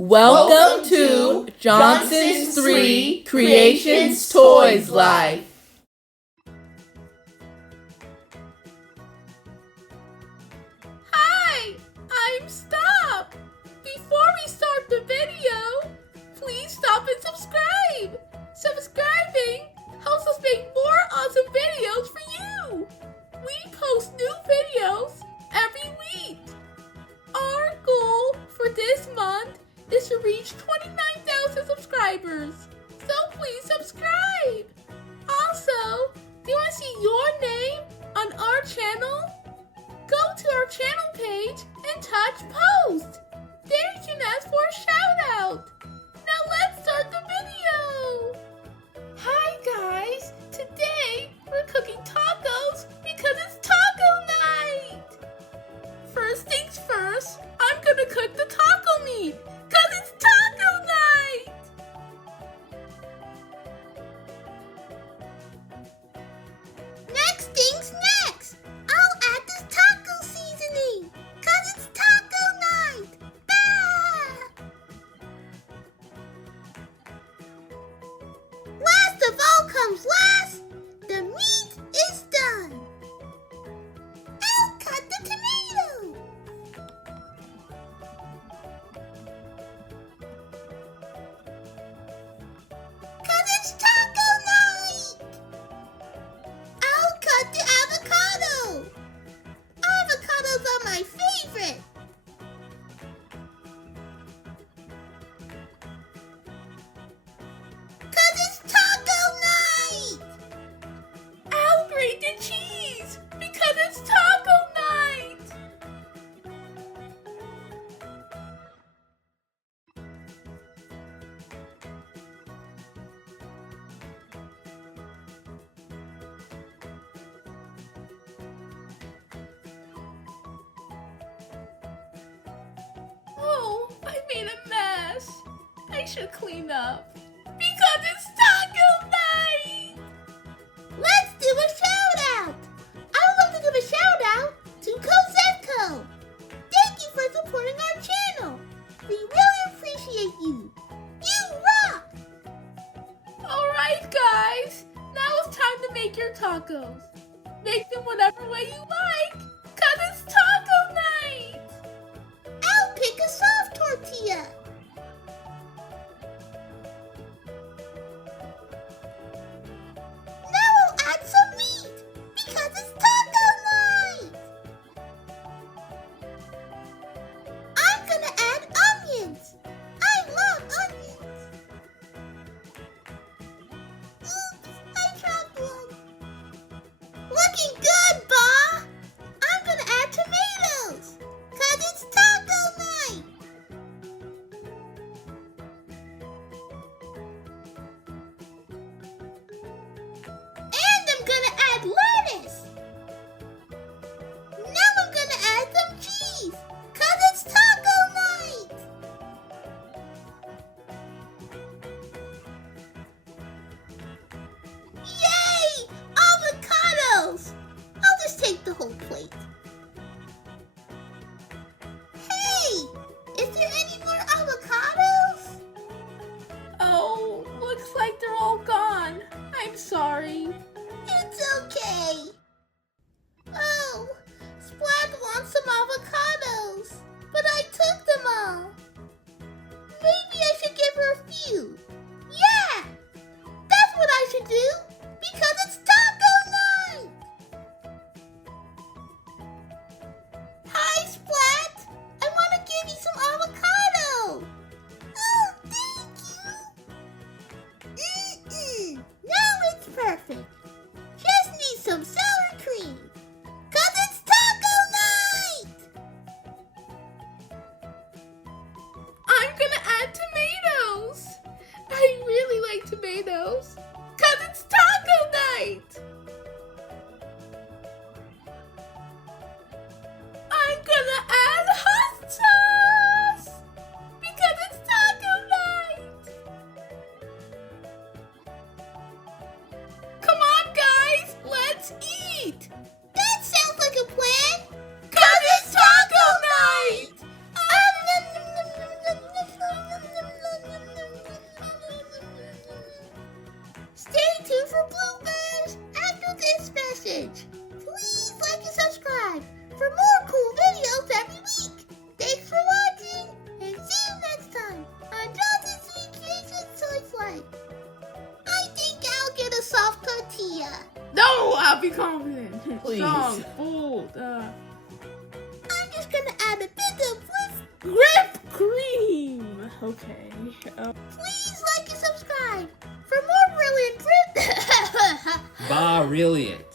Welcome to Johnson's 3 Creations Toys Life. Hi, I'm Stop. Before we start the video, please stop and subscribe. Subscribing helps us make more awesome videos for you. We post new videos every week. Our goal for this month is to reach 29,000 subscribers. So please subscribe. Also, do you want to see your name on our channel? Go to our channel page and touch post. There you can ask for a shout out. Now let's start the video. Hi guys, today we're cooking tacos because it's taco night. First things first, I'm gonna cook the taco meat because it's taco night. Next thing's next. I'll add this taco seasoning, 'cause it's taco night. Bah! Last of all comes last. The meat is done. I'll cut the tomato. Cause it's taco night. I'll cut the avocado. Avocados are my favorite. Cause it's taco night. I'll grate the cheese because it's taco night. Oh, I made a mess. I should clean up because it's taco night. Let's do a shout out. I would like to give a shout out to Cozetco. Thank you for supporting our channel. We really appreciate you. You rock. Alright guys, now it's time to make your tacos. Make them whatever way you like, cause it's taco night. I'll pick a soft tortilla. Now I'll add some meat because it's taco night. I'm gonna add onions. I love onions. Oops, I dropped one. Looking good, Ba. I'm gonna add tomatoes, 'cause it's taco night. And I'm gonna add lettuce. Now I'm gonna add some cheese, 'cause it's taco night. Yay! Avocados! I'll just take the whole plate. Hey! Is there any more avocados? Oh, looks like they're all gone. I'm sorry. It's okay. Oh, Splat wants some avocados, but I took them all. Maybe I should give her a few. Yeah! That's what I should do, because it's taco night! Hi, Splat! I want to give you some avocado! Oh, thank you! Now it's perfect. Just need some sour cream, 'cause it's taco night! I'm gonna add tomatoes. I really like tomatoes, 'cause it's taco night. I'm gonna add hot sauce, because it's taco night. Come on guys, let's eat. That sounds like a plan! 'Cause it's taco night. Nom, nom, nom, nom, nom, nom, nom. I'll be confident. Please. Strong, bold. I'm just gonna add a bit of Whipped cream. Okay. Please like and subscribe for more brilliant Brilliant.